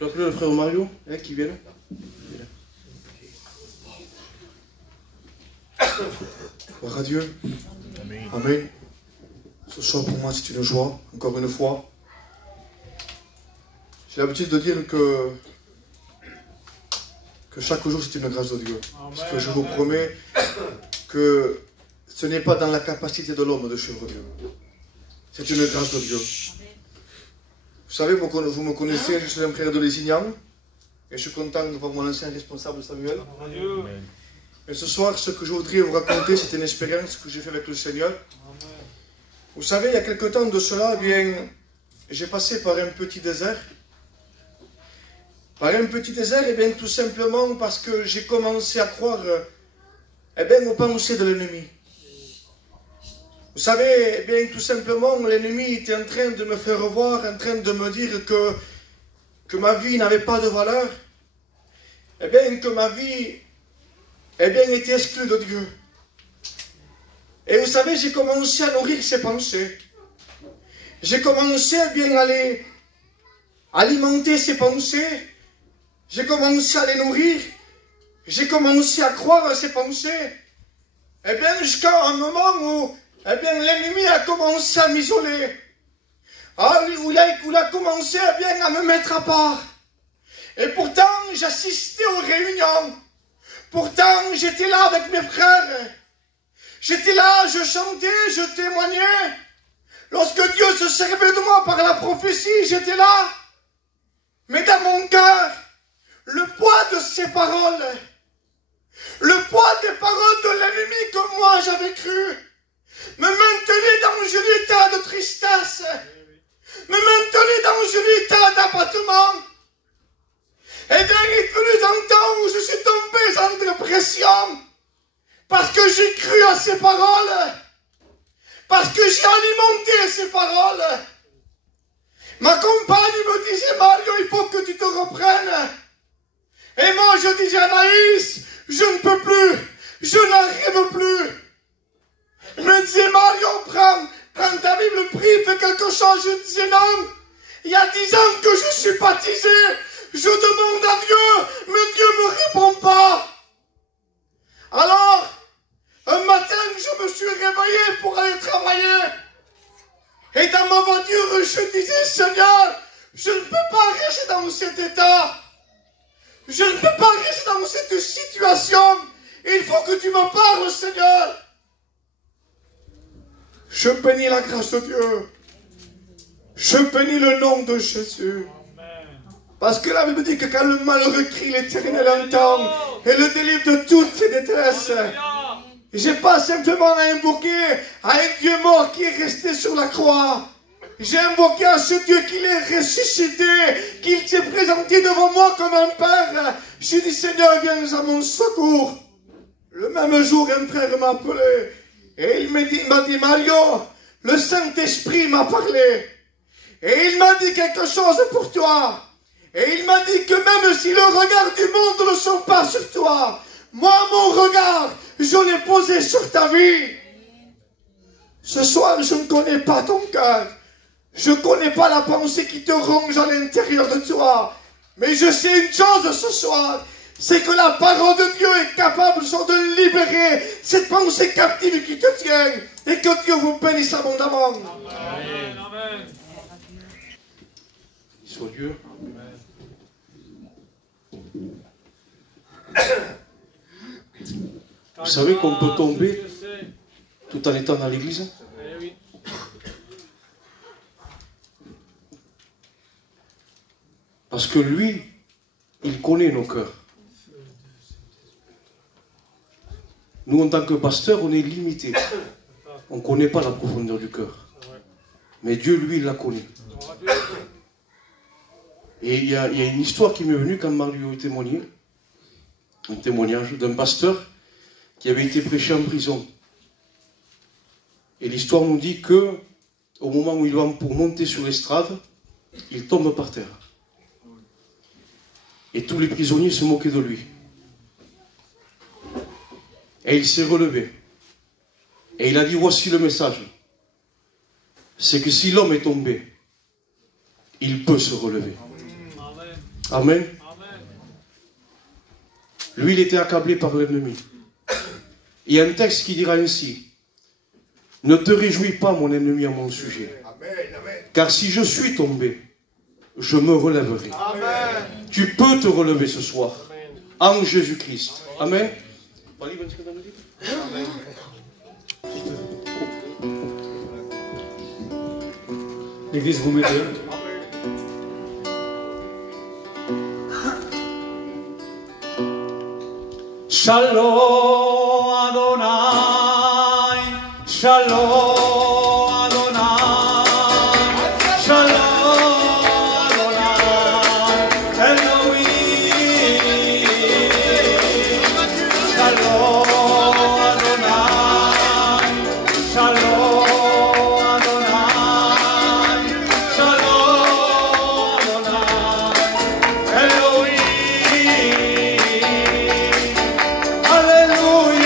Je vais appeler le frère Mario, qui vient là. Gloire à Dieu. Amen. Amen. Ce soir pour moi c'est une joie, encore une fois. J'ai l'habitude de dire que chaque jour c'est une grâce de Dieu. Amen. Parce que je vous promets que ce n'est pas dans la capacité de l'homme de suivre Dieu. C'est une grâce de Dieu. Vous savez, vous me connaissez, je suis un frère de Lézignan. Et je suis content de voir mon ancien responsable Samuel. Amen. Mais ce soir, ce que je voudrais vous raconter, c'est une expérience que j'ai faite avec le Seigneur. Amen. Vous savez, il y a quelque temps de cela, eh bien, j'ai passé par un petit désert. Par un petit désert, eh bien, tout simplement parce que j'ai commencé à croire eh bien, aux pensées de l'ennemi. Vous savez, eh bien, tout simplement, l'ennemi était en train de me faire voir, en train de me dire que ma vie n'avait pas de valeur. Eh bien, que ma vie, eh bien, était exclue de Dieu. Et vous savez, j'ai commencé à nourrir ces pensées. J'ai commencé, eh bien, à les alimenter ces pensées. J'ai commencé à les nourrir. J'ai commencé à croire à ces pensées. Eh bien, jusqu'à un moment où eh bien, l'ennemi a commencé à m'isoler. Où il a commencé eh bien, à me mettre à part. Et pourtant, j'assistais aux réunions. Pourtant, j'étais là avec mes frères. J'étais là, je chantais, je témoignais. Lorsque Dieu se servait de moi par la prophétie, j'étais là. Mais dans mon cœur, le poids de ces paroles, le poids des paroles de l'ennemi que moi j'avais cru, me maintenait dans un état de tristesse, me maintenait dans un état d'abattement. Et bien, il est venu un temps où je suis tombé en dépression, parce que j'ai cru à ces paroles, parce que j'ai alimenté ces paroles. Ma compagne me disait, Mario, il faut que tu te reprennes. Et moi, je disais, Anaïs, je ne peux plus. Je n'arrive plus. Il me disait, Mario, prends ta Bible, prie, fais quelque chose. Je disais, non. Il y a 10 ans que je suis baptisé. Je demande à Dieu, mais Dieu ne me répond pas. Alors, un matin, je me suis réveillé pour aller travailler. Et dans ma voiture, je disais, Seigneur, je ne peux pas rester dans cet état. Je ne peux pas rester dans cette situation. Il faut que tu me parles, Seigneur. Je bénis la grâce de Dieu. Je bénis le nom de Jésus. Parce que la Bible dit que quand le malheureux crie, l'Éternel entend et le délivre de toutes ses détresses. J'ai pas simplement à invoquer à un Dieu mort qui est resté sur la croix. J'ai invoqué à ce Dieu qui l'est ressuscité, qu'il s'est présenté devant moi comme un père. J'ai dit, Seigneur, viens à mon secours. Le même jour, un frère m'a appelé et il m'a dit, Mario, le Saint-Esprit m'a parlé et il m'a dit quelque chose pour toi. Et il m'a dit que même si le regard du monde ne sont pas sur toi, moi, mon regard, je l'ai posé sur ta vie. Ce soir, je ne connais pas ton cœur. Je ne connais pas la pensée qui te ronge à l'intérieur de toi. Mais je sais une chose ce soir, c'est que la parole de Dieu est capable de libérer cette pensée captive qui te tient. Et que Dieu vous bénisse abondamment. Amen. Amen. Soit Dieu. Vous savez qu'on peut tomber tout en étant dans l'église? Parce que lui, il connaît nos cœurs. Nous, en tant que pasteur, on est limité. On ne connaît pas la profondeur du cœur. Mais Dieu, lui, il la connaît. Et il y a une histoire qui m'est venue quand Mario témoignait. Un témoignage d'un pasteur qui avait été prêché en prison. Et l'histoire nous dit que, au moment où il va pour monter sur l'estrade, il tombe par terre. Et tous les prisonniers se moquaient de lui. Et il s'est relevé. Et il a dit, voici le message. C'est que si l'homme est tombé, il peut se relever. Amen. Lui, il était accablé par l'ennemi. Il y a un texte qui dira ainsi, ne te réjouis pas, mon ennemi, à mon sujet. Car si je suis tombé, je me relèverai. Amen. Tu peux te relever ce soir. En Jésus-Christ. Amen. Amen. L'église vous met deux. Shalom Adonai, Shalom Adonai, Shalom Adonai, Elohim, Shalom Adonai, Shalom Adonai, Shalom Adonai, Elohim. Hallelujah.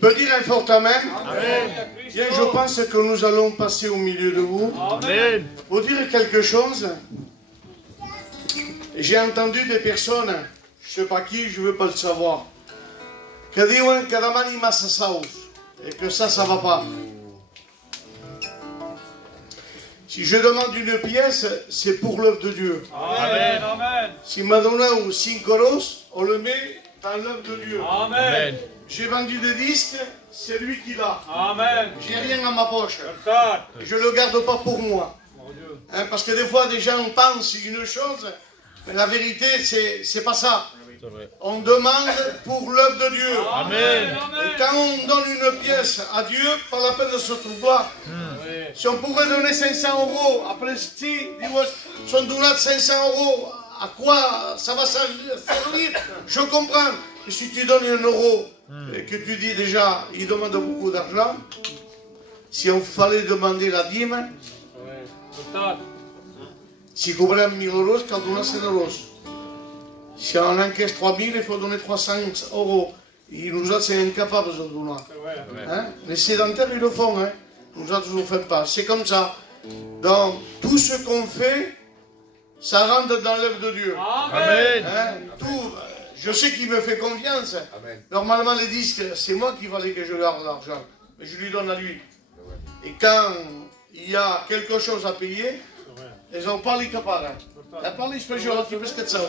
Peut dire un fort amen. Amen. Bien, je pense que nous allons passer au milieu de vous. Amen. Pour dire quelque chose, j'ai entendu des personnes, je ne sais pas qui, je ne veux pas le savoir, qui disent que demani massa saus et que ça ne va pas. Si je demande une pièce, c'est pour l'œuvre de Dieu. Amen. Amen. Si Madonna ou 5 euros, on le met dans l'œuvre de Dieu. Amen. J'ai vendu des disques, c'est lui qui l'a. Amen. J'ai rien dans ma poche. D'accord. Je ne le garde pas pour moi. Mon Dieu. Hein, parce que des fois, des gens pensent une chose, mais la vérité, c'est pas ça. On demande pour l'œuvre de Dieu. Amen. Et quand on donne une pièce à Dieu, pas la peine de se trouver. Si on pourrait donner 500 euros, après si on donne 500 euros, à quoi ça va servir? Je comprends. Et si tu donnes 1 euro, et que tu dis déjà, il demande beaucoup d'argent, si on fallait demander la dîme, si cobrem 1000 euros, cal donar 100 euros. Si on encaisse 3000, il faut donner 300 euros. Et nous autres, c'est incapable de donner. Hein? Les sédentaires, ils le font. Hein? Nous autres, nous ne le faisons pas. C'est comme ça. Donc, tout ce qu'on fait, ça rentre dans l'œuvre de Dieu. Amen. Hein? Tout, je sais qu'il me fait confiance. Amen. Normalement, les disques, c'est moi qui fallait que je garde l'argent. Mais je lui donne à lui. Et quand il y a quelque chose à payer, ils n'ont pas les capables. Ils parlent espagnol, parce que ça.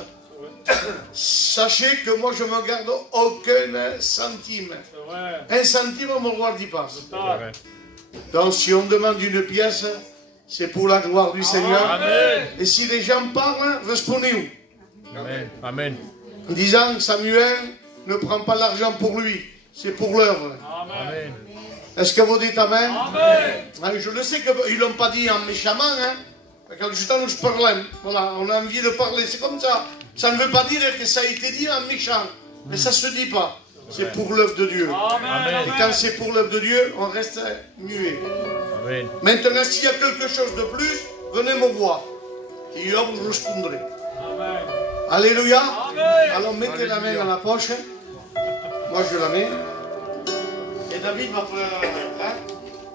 Sachez que moi, je ne me garde aucun centime. 1 centime, on ne me le garde pas. Donc, si on demande une pièce, c'est pour la gloire du Seigneur. Amen. Et si les gens parlent, répondez-vous. Amen. Amen. En disant que Samuel ne prend pas l'argent pour lui, c'est pour l'œuvre. Amen. Est-ce que vous dites Amen? Amen. Je le sais qu'ils ne l'ont pas dit en méchamment, hein. Quand justement nous parlons, voilà, on a envie de parler, c'est comme ça. Ça ne veut pas dire que ça a été dit en méchant, mais ça ne se dit pas. C'est pour l'œuvre de Dieu. Amen. Et quand c'est pour l'œuvre de Dieu, on reste muet. Amen. Maintenant, s'il y a quelque chose de plus, venez me voir. Et je vous répondrai. Amen. Alléluia. Amen. Alors mettez la main dans la poche. Moi je la mets. Et David va prendre la main. Hein?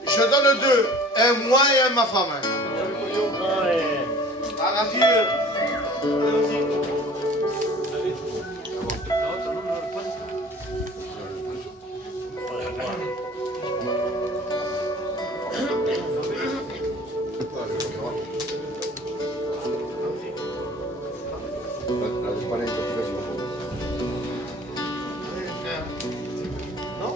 Je donne 2. Un moi et un ma femme. Allez-y. Non?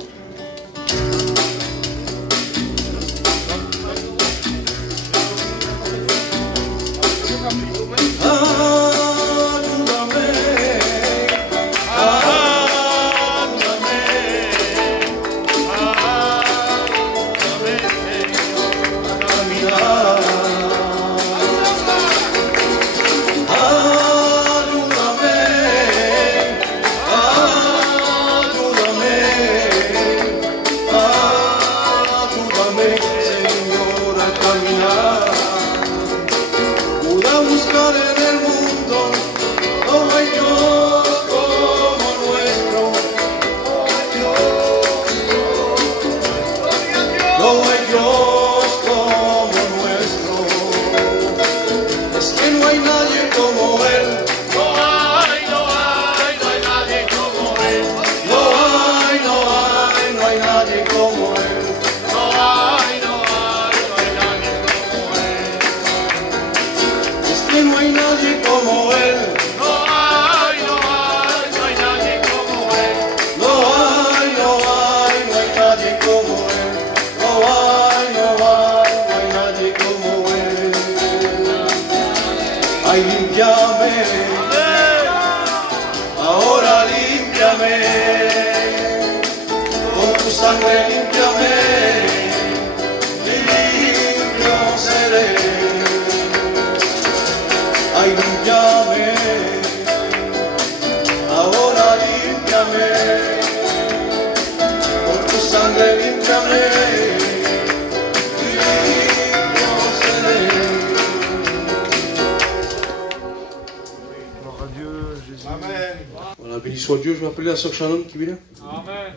Voilà, béni soit Dieu, je vais appeler la sœur Shannon qui vient là. Amen.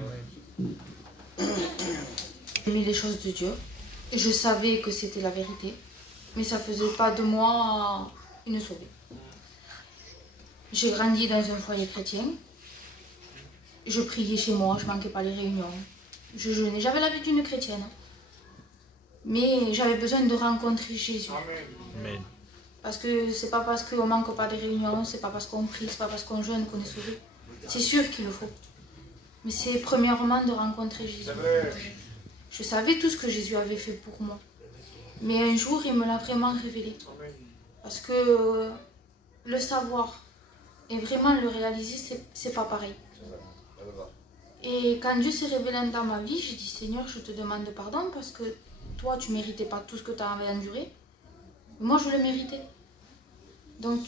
J'aimais les choses de Dieu. Je savais que c'était la vérité, mais ça ne faisait pas de moi une sauvée. J'ai grandi dans un foyer chrétien. Je priais chez moi, je ne manquais pas les réunions. Je jeûnais, j'avais la vie d'une chrétienne. Mais j'avais besoin de rencontrer Jésus. Amen. Parce que c'est pas parce qu'on ne manque pas des réunions, c'est pas parce qu'on prie, c'est pas parce qu'on jeûne qu'on est sauvé. C'est sûr qu'il le faut. Mais c'est premièrement de rencontrer Jésus. Je savais tout ce que Jésus avait fait pour moi. Mais un jour, il me l'a vraiment révélé. Parce que le savoir et vraiment le réaliser, c'est pas pareil. Et quand Dieu s'est révélé dans ma vie, j'ai dit, Seigneur, je te demande pardon parce que toi, tu ne méritais pas tout ce que tu avais enduré. Moi, je le méritais. Donc,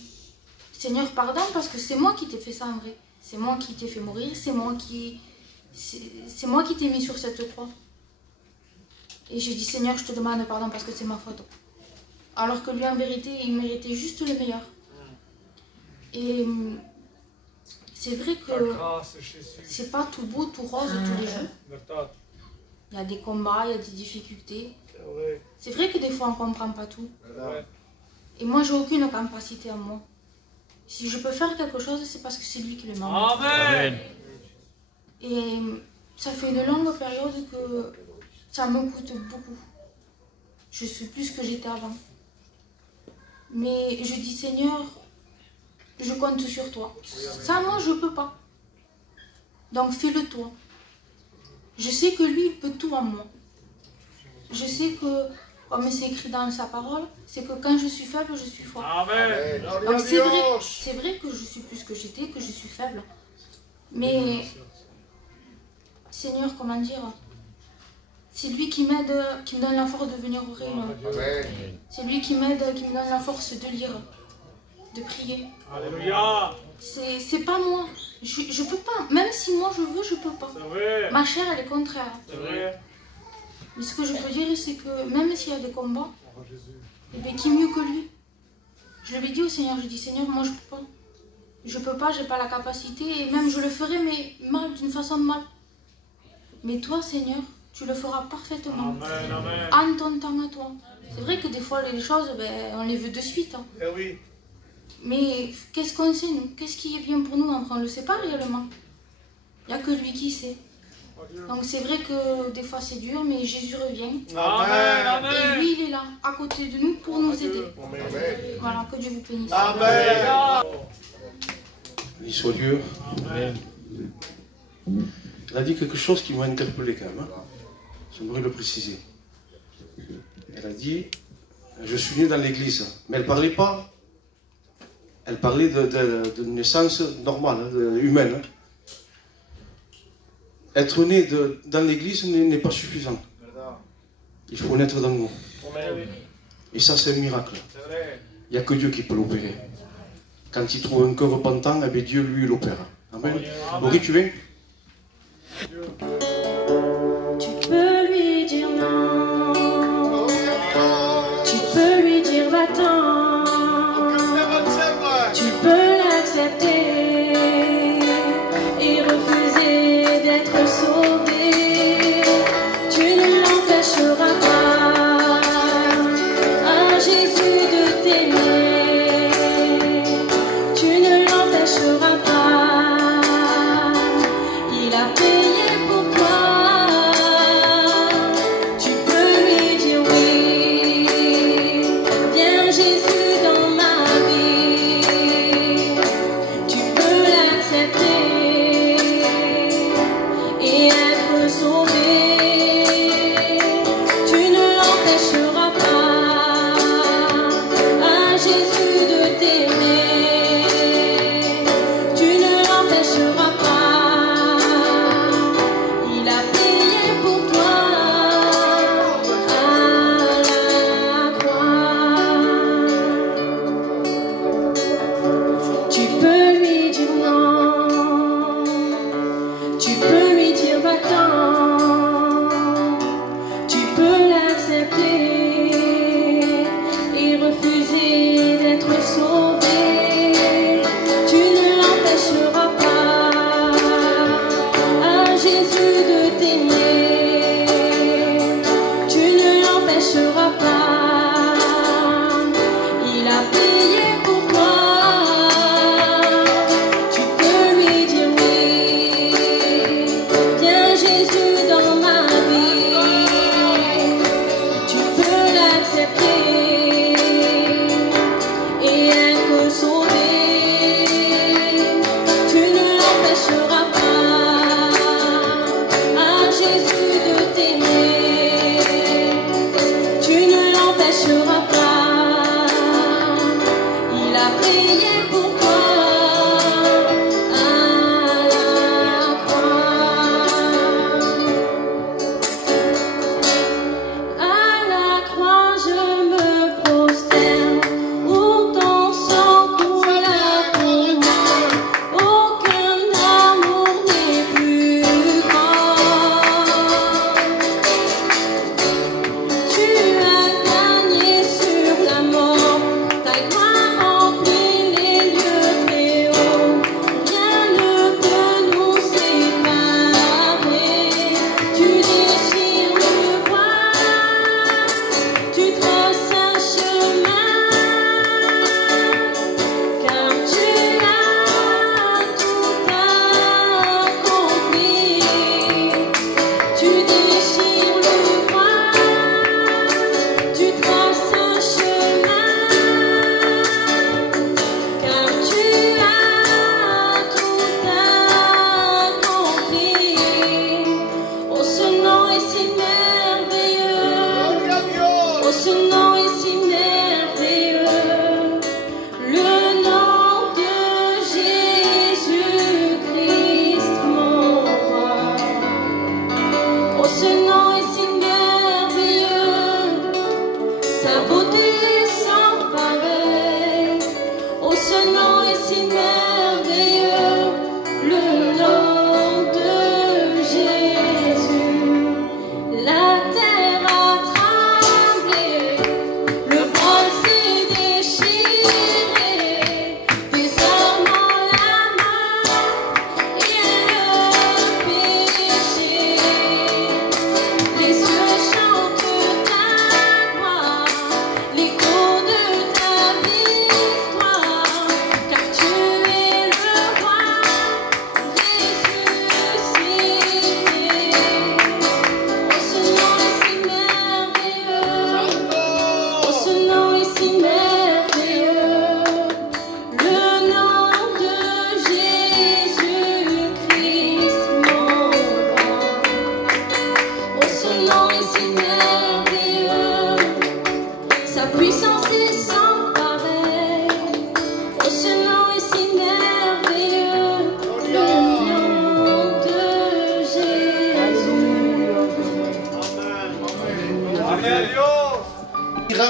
Seigneur, pardon parce que c'est moi qui t'ai fait ça en vrai. C'est moi qui t'ai fait mourir, c'est moi qui t'ai mis sur cette croix. Et j'ai dit, Seigneur, je te demande pardon parce que c'est ma faute. Alors que lui, en vérité, il méritait juste le meilleur. Et c'est vrai que c'est pas tout beau, tout rose tous les jours. Il y a des combats, il y a des difficultés. C'est vrai que des fois, on ne comprend pas tout. Et moi, j'ai aucune capacité en moi. Si je peux faire quelque chose, c'est parce que c'est lui qui le m'a. Amen. Et ça fait une longue période que ça me coûte beaucoup. Je suis plus que j'étais avant. Mais je dis, Seigneur, je compte sur toi. Ça, moi, je ne peux pas. Donc, fais-le toi. Je sais que lui, il peut tout en moi. Je sais que, comme c'est écrit dans sa parole, c'est que quand je suis faible, je suis fort. Amen. Donc, c'est vrai que je suis plus que j'étais, que je suis faible. Mais, Seigneur, comment dire, c'est lui qui m'aide, qui me donne la force de venir aux réunions. C'est lui qui m'aide, qui me donne la force de lire, de prier. Alléluia. C'est pas moi. Je peux pas. Même si moi je veux, je peux pas. Ma chair, elle est contraire. C'est vrai. Mais ce que je peux dire, c'est que même s'il y a des combats, eh bien, qui est mieux que lui? Je lui ai dit au Seigneur, je dis, Seigneur, moi je peux pas. Je peux pas, j'ai pas la capacité. Et même je le ferai, mais mal, d'une façon mal. Mais toi, Seigneur, tu le feras parfaitement. Amen, amen. En ton temps à toi. C'est vrai que des fois, les choses, ben, on les veut de suite. Hein. Eh oui. Mais qu'est-ce qu'on sait, nous? Qu'est-ce qui est bien pour nous? On ne le sait pas réellement. Il n'y a que lui qui sait. Donc c'est vrai que des fois c'est dur, mais Jésus revient. Amen, amen. Et lui, il est là, à côté de nous, pour nous aider. Voilà, que Dieu vous bénisse. Amen. Il soit Dieu. Amen. Elle a dit quelque chose qui m'a interpellé quand même. Hein. J'aimerais le préciser. Elle a dit, je suis né dans l'église. Mais elle ne parlait pas. Elle parlait de naissance normale, hein, humaine. Hein. Être né dans l'église n'est pas suffisant. Il faut naître dans nous. Et ça, c'est un miracle. Il n'y a que Dieu qui peut l'opérer. Quand il trouve un cœur repentant, eh bien, Dieu, lui, l'opère. Amen. Laurie, tu viens? Tu peux lui dire non. Tu peux lui dire va-t'en. Tu peux l'accepter et refuser d'être sauvé. Tu ne l'empêcheras pas à Jésus de t'aimer. Tu ne l'empêcheras pas. Il a payé pour toi. Tu peux lui dire oui. Viens Jésus dans ma vie. Tu peux l'accepter et être sauvé. Tu ne l'empêcheras pas à Jésus de t'aimer. Tu ne l'empêcheras pas. Il a payé pour toi à la croix. Tu peux lui dire non. Tu peux lui dire va-t'en. Tu peux l'accepter et refuser d'être sauvé. Tu ne l'empêcheras pas à Jésus de t'aimer.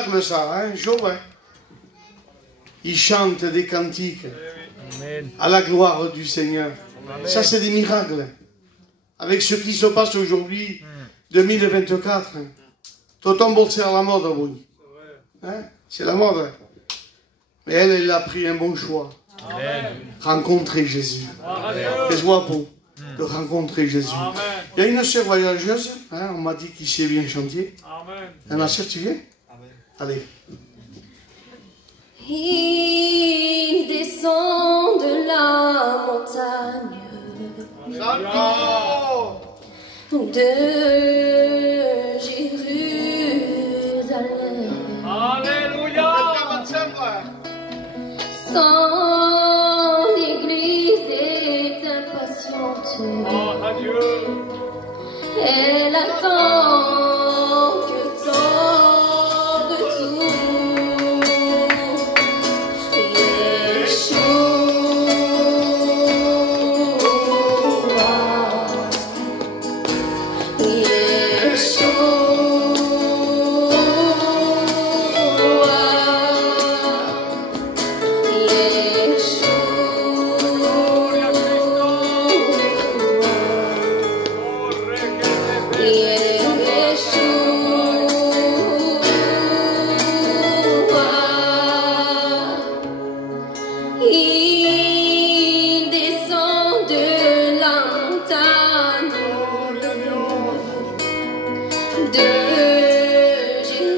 miracle ça, hein, Job. Hein. Il chante des cantiques Amen. à la gloire du Seigneur. Amen. Ça, c'est des miracles. Avec ce qui se passe aujourd'hui, 2024. Hein. Tout c'est à la mode, oui. Hein? C'est la mode. Mais elle a pris un bon choix. Amen. Rencontrer Jésus. Amen. C'est beau de rencontrer Jésus. Amen. Il y a une sœur voyageuse, hein, on m'a dit qu'il sait bien chanter. Amen. Ma sœur, tu viens? Allez. Il descend de la montagne de Jérusalem. Alléluia. Son église est impatiente. Oh, adieu. Elle attend que ton retour. Il descend de la montagne de Jérusalem.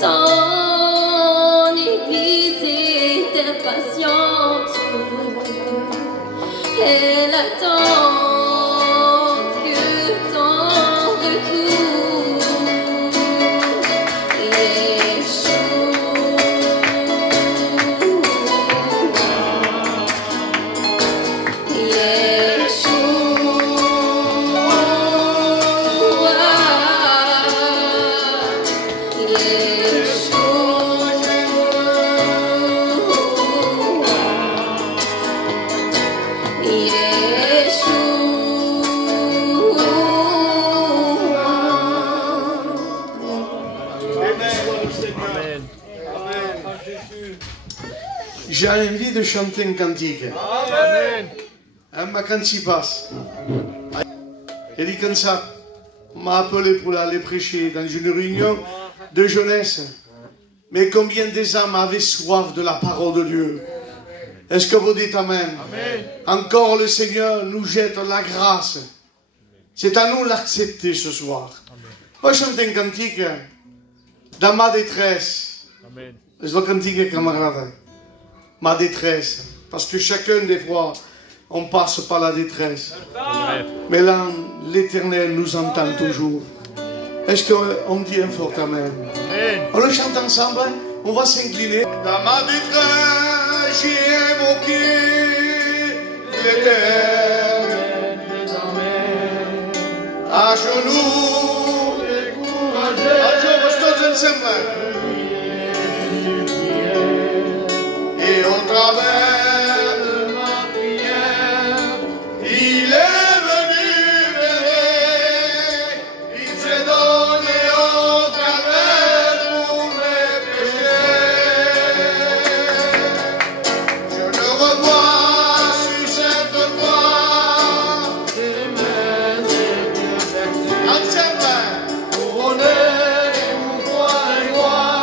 Son église est impatiente. Elle attend que ton retour. J'ai envie de chanter un cantique. Amen. Hein, ma quand il passe. Il dit comme ça. On m'a appelé pour aller prêcher dans une réunion de jeunesse. Mais combien des âmes avaient soif de la parole de Dieu? Est-ce que vous dites Amen? Amen. Encore le Seigneur nous jette la grâce. C'est à nous l'accepter ce soir. Moi, je chante un cantique dans ma détresse. Amen. C'est le cantique, camarade. Ma détresse. Parce que chacun des fois, on passe par la détresse. Mais là, l'Éternel nous entend toujours. Est-ce qu'on dit un fort Amen? Amen. On le chante ensemble, on va s'incliner. Dans ma détresse, j'ai évoqué l'Éternel. À genoux, à genoux, tous ensemble. Et au travers de ma prière, il est venu m'aider. Il s'est donné au travers pour mes péchés. Je le revois sur cette croix. Ensemble, couronné, mon roi et roi.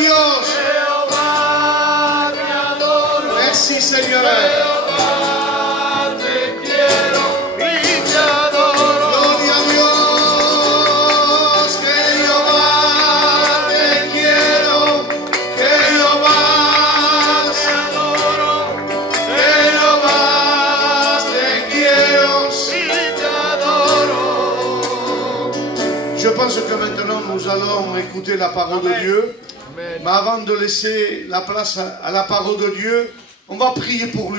Dios. Jehová, te adoro. Merci Seigneur. Jehová, te quiero y te adoro. Gloria a Dios. Que Jehová te quiero. Que Jehová Te adoro que Jehová te quiero. y te adoro. Je pense que maintenant nous allons écouter la parole de Dieu. Amen. Mais avant de laisser la place à la parole de Dieu, on va prier pour lui.